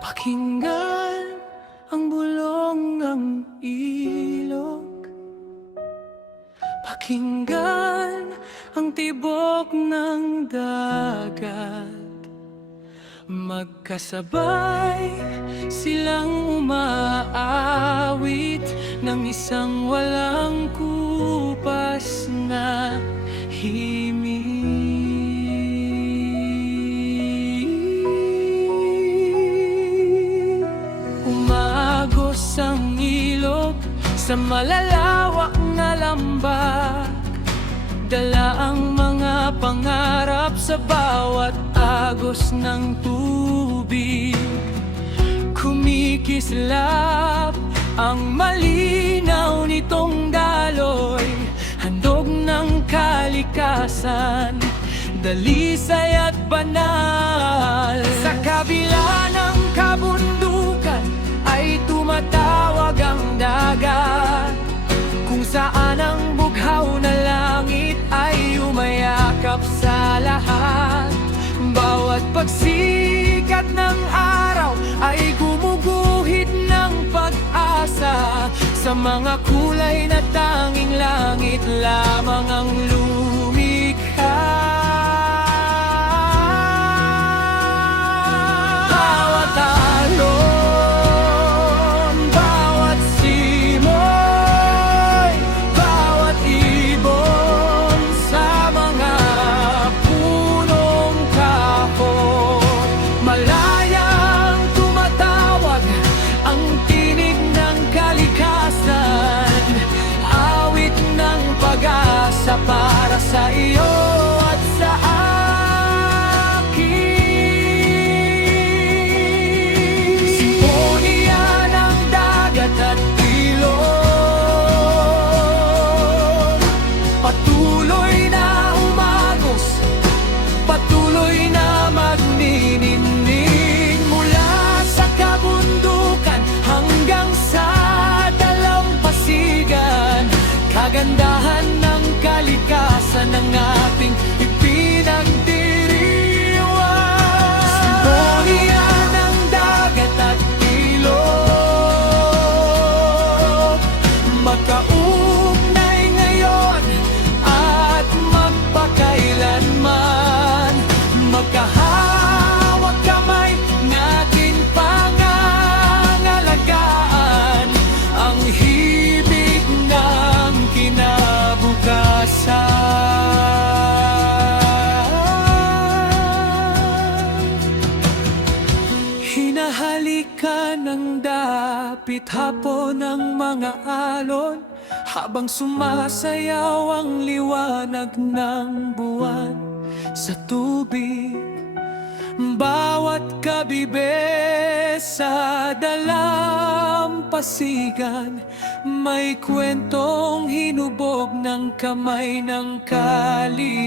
Pakinggan ang bulong ng ilog, pakinggan ang tibok ng dagat. Magkasabay silang umaawit ng isang walang kupas na himig. Umagos ang ilog sa malalawak na lambak, dala ang mga pangarap sa bawat agos ng tubig. Kumikislap ang malinaw nitong daloy, handog ng kalikasan, dalisay at banal. Sa kabila ng kabundukan ay tumatawag ang dagat, kung saan ang bughaw na langit ay umayakap sa lahat. Bawat pagsikat ng araw ay gumuguhit ng pag-asa, sa mga kulay na tanging langit lamang ang lumikha. Bawat alon, bawat simoy, bawat ibon sa mga punong kahoy, malayang tumatawag ang tinig ng kalikasan, awit ng pag-asa para sa iyo at sa akin. Simponya ng dagat at ilog, patuloy na umagos, patuloy na magniningning, mula sa kabundukan hanggang sa dalampasigan. Kagandahan ng kalikasan ng ating ipinagdiriwang. Simponya ng dagat at ilog, magkaugnay ngayon at magpakailanman. Magkahawag kamay natin pangangalagaan ang himig ng kinabukasan. Hinahalikan ng dapit hapon ng mga alon, habang sumasayaw ang liwanag ng buwan sa tubig. Bawat kabibe sa dalampasigan may kwentong hinubog ng kamay ng kalikasan.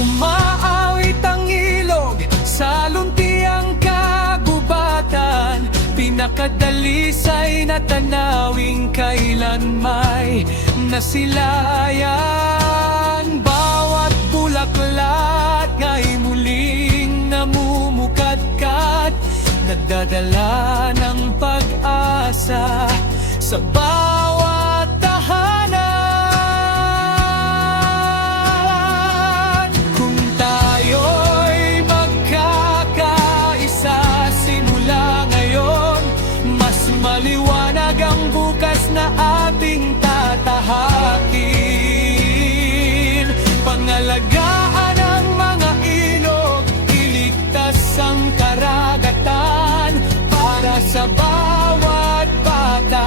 Umaawit ang ilog sa luntiang kagubatan, pinakadalisay na tanawing kailan may nasilayan. Bawat bulaklak ay muling namumukadkad, nagdadala ng pag-asa sa bawat tahanan. Kung tayo'y magkakaisa simula ngayon, mas maliwanag ang bukas na ating tatahakin. Pangalagaan ang mga ilog, iligtas ang karagatan, para sa bawat bata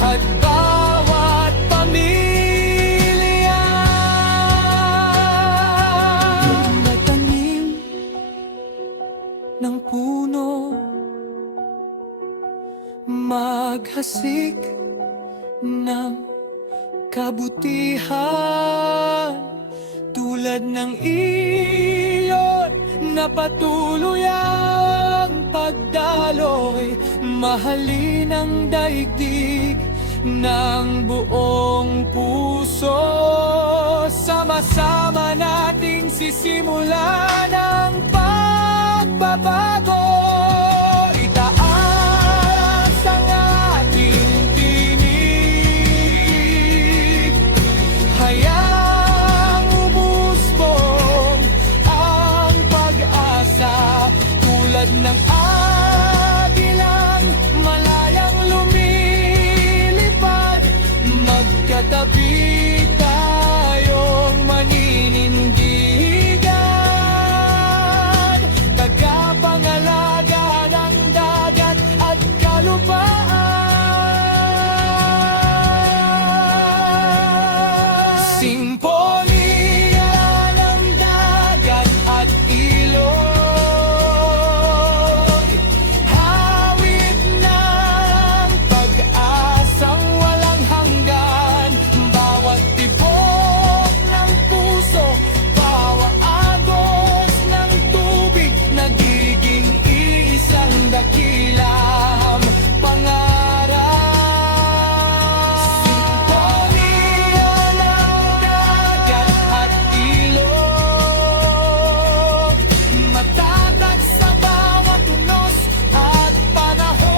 at bawat pamilya. Yung natanim ng puno, maghasik ng kabutihan, tulad ng iyon na patuloy ang pagdaloy, mahalin ang daigdig ng buong puso. Sama-sama nating sisimulan ang pagbabago. Itaas ang ating tinig, hayaang umusbong ang pag-asa. Tulad ng agilang malayang lumilipad, magkatabi tayong maninindigan, tagapangalaga ng dagat at kalupaan. Simponiya ng dagat at ilog, hawit ng pag-asang walang hanggan. Bawat tibok ng puso, bawat agos ng tubig, nagiging isang dakilang pangarap. Simponiya ng dagat at ilog, matatag sa bawat unos at panahon.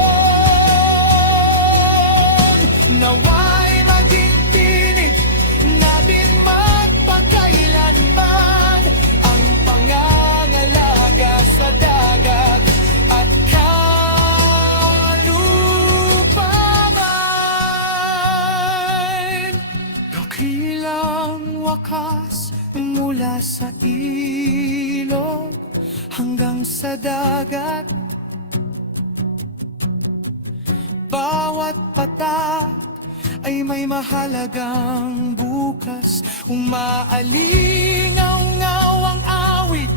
Nawa'y maging tinig natin magpakailanman, ang pangangalaga sa dagat at kalupaan. Dakilang wakas mula sa ilog hanggang sa dagat. Bawat patak ay may mahalagang bukas. Umaalingaw-ngaw ang awit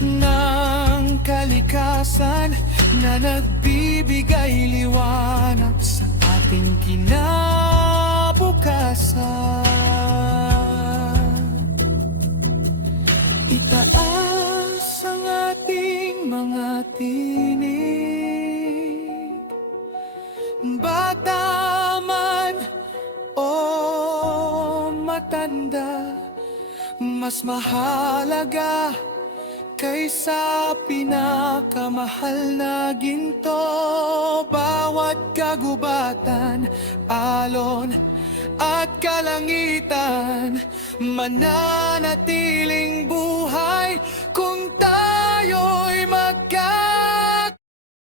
ng kalikasan na nagbibigay liwanag sa ating kinabukasan. Itaas ang ating mga tinig, bata man o matanda, mas mahalaga kaysa pinakamahal na ginto. Bawat kagubatan, alon at kalangitan, mananatiling buhay kung tayo'y